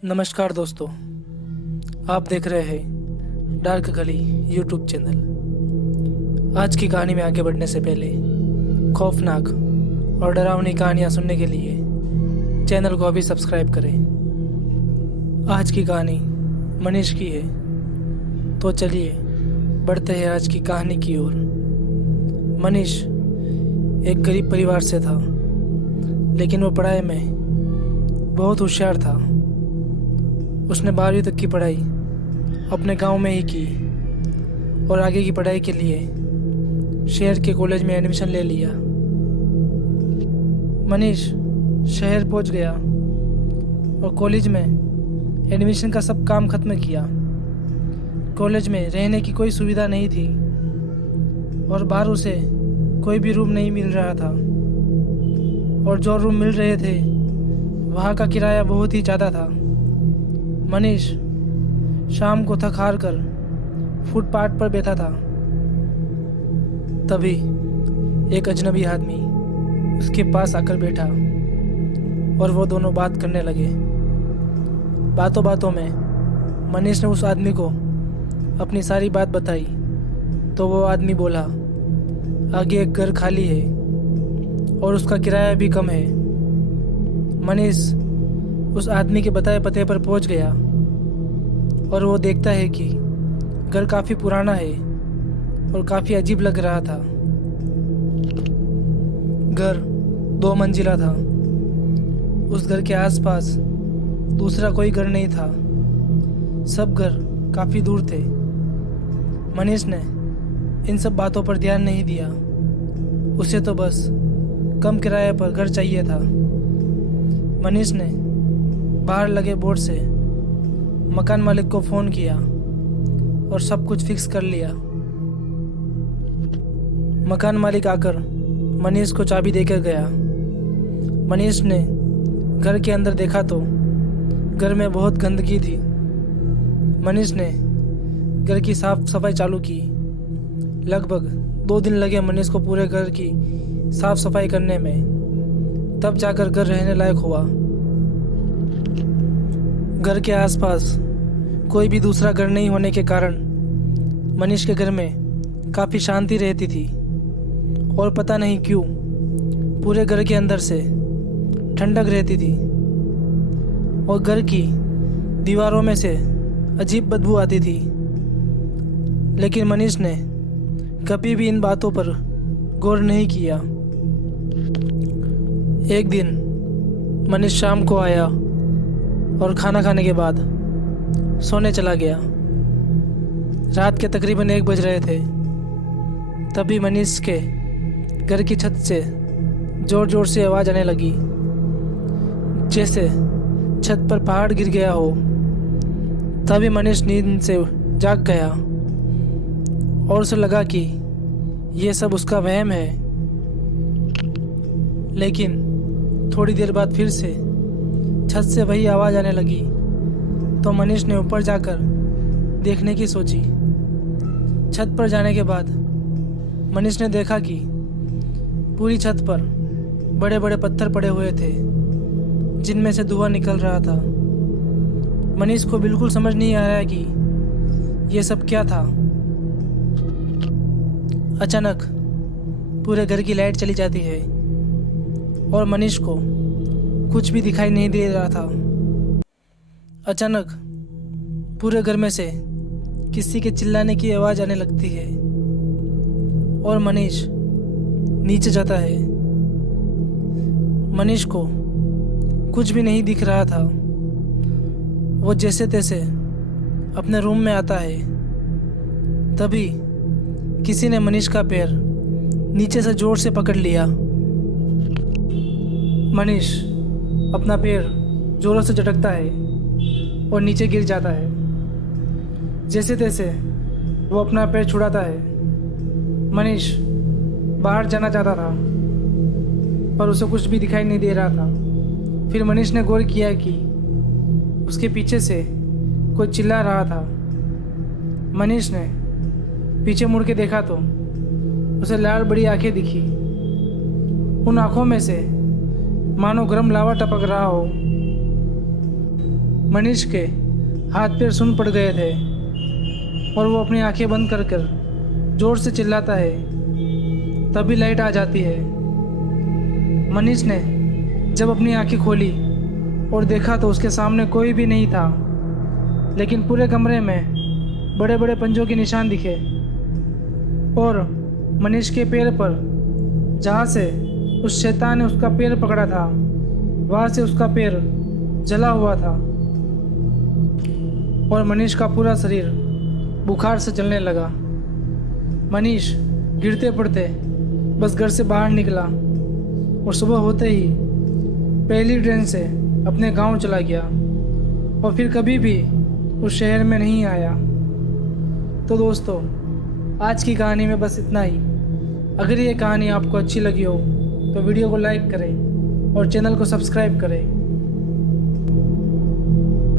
नमस्कार दोस्तों, आप देख रहे हैं डार्क गली यूट्यूब चैनल। आज की कहानी में आगे बढ़ने से पहले खौफनाक और डरावनी कहानियाँ सुनने के लिए चैनल को अभी सब्सक्राइब करें। आज की कहानी मनीष की है, तो चलिए बढ़ते हैं आज की कहानी की ओर। मनीष एक गरीब परिवार से था, लेकिन वो पढ़ाई में बहुत होशियार था। उसने 12वीं तक की पढ़ाई अपने गांव में ही की और आगे की पढ़ाई के लिए शहर के कॉलेज में एडमिशन ले लिया। मनीष शहर पहुंच गया और कॉलेज में एडमिशन का सब काम खत्म किया। कॉलेज में रहने की कोई सुविधा नहीं थी और बाहर उसे कोई भी रूम नहीं मिल रहा था, और जो रूम मिल रहे थे वहाँ का किराया बहुत ही ज़्यादा था। मनीष शाम को थक हार कर फुटपाथ पर बैठा था। तभी एक अजनबी आदमी उसके पास आकर बैठा और वो दोनों बात करने लगे। बातों बातों में मनीष ने उस आदमी को अपनी सारी बात बताई तो वो आदमी बोला, आगे एक घर खाली है और उसका किराया भी कम है। मनीष उस आदमी के बताए पते पर पहुंच गया और वो देखता है कि घर काफ़ी पुराना है और काफ़ी अजीब लग रहा था। घर 2 मंजिला था। उस घर के आसपास दूसरा कोई घर नहीं था। सब घर काफ़ी दूर थे। मनीष ने इन सब बातों पर ध्यान नहीं दिया। उसे तो बस कम किराए पर घर चाहिए था। मनीष ने बाहर लगे बोर्ड से मकान मालिक को फ़ोन किया और सब कुछ फिक्स कर लिया। मकान मालिक आकर मनीष को चाबी देकर गया। मनीष ने घर के अंदर देखा तो घर में बहुत गंदगी थी। मनीष ने घर की साफ सफाई चालू की। लगभग 2 दिन लगे मनीष को पूरे घर की साफ सफाई करने में, तब जाकर घर रहने लायक हुआ। घर के आसपास कोई भी दूसरा घर नहीं होने के कारण मनीष के घर में काफ़ी शांति रहती थी, और पता नहीं क्यों पूरे घर के अंदर से ठंडक रहती थी और घर की दीवारों में से अजीब बदबू आती थी। लेकिन मनीष ने कभी भी इन बातों पर गौर नहीं किया। एक दिन मनीष शाम को आया और खाना खाने के बाद सोने चला गया। रात के तकरीबन 1 बज रहे थे। तभी मनीष के घर की छत से ज़ोर ज़ोर से आवाज़ आने लगी, जैसे छत पर पहाड़ गिर गया हो। तभी मनीष नींद से जाग गया और उसे लगा कि यह सब उसका वहम है। लेकिन थोड़ी देर बाद फिर से छत से वही आवाज़ आने लगी, तो मनीष ने ऊपर जाकर देखने की सोची। छत पर जाने के बाद मनीष ने देखा कि पूरी छत पर बड़े बड़े पत्थर पड़े हुए थे, जिनमें से धुआं निकल रहा था। मनीष को बिल्कुल समझ नहीं आ रहा कि ये सब क्या था। अचानक पूरे घर की लाइट चली जाती है और मनीष को कुछ भी दिखाई नहीं दे रहा था। अचानक पूरे घर में से किसी के चिल्लाने की आवाज़ आने लगती है और मनीष नीचे जाता है। मनीष को कुछ भी नहीं दिख रहा था। वो जैसे तैसे अपने रूम में आता है। तभी किसी ने मनीष का पैर नीचे से जोर से पकड़ लिया। मनीष अपना पैर जोरों से झटकता है और नीचे गिर जाता है। जैसे तैसे वो अपना पैर छुड़ाता है। मनीष बाहर जाना चाहता था, पर उसे कुछ भी दिखाई नहीं दे रहा था। फिर मनीष ने गौर किया कि उसके पीछे से कोई चिल्ला रहा था। मनीष ने पीछे मुड़ के देखा तो उसे लाल बड़ी आंखें दिखी। उन आंखों में से मानो गर्म लावा टपक रहा हो। मनीष के हाथ पैर सुन पड़ गए थे और वो अपनी आंखें बंद कर कर जोर से चिल्लाता है। तभी लाइट आ जाती है। मनीष ने जब अपनी आंखें खोली और देखा तो उसके सामने कोई भी नहीं था, लेकिन पूरे कमरे में बड़े बड़े पंजों के निशान दिखे और मनीष के पैर पर जहाँ से उस शैतान ने उसका पैर पकड़ा था वहाँ से उसका पैर जला हुआ था और मनीष का पूरा शरीर बुखार से जलने लगा। मनीष गिरते पड़ते बस घर से बाहर निकला और सुबह होते ही पहली ट्रेन से अपने गांव चला गया और फिर कभी भी उस शहर में नहीं आया। तो दोस्तों, आज की कहानी में बस इतना ही। अगर ये कहानी आपको अच्छी लगी हो तो वीडियो को लाइक करें और चैनल को सब्सक्राइब करें।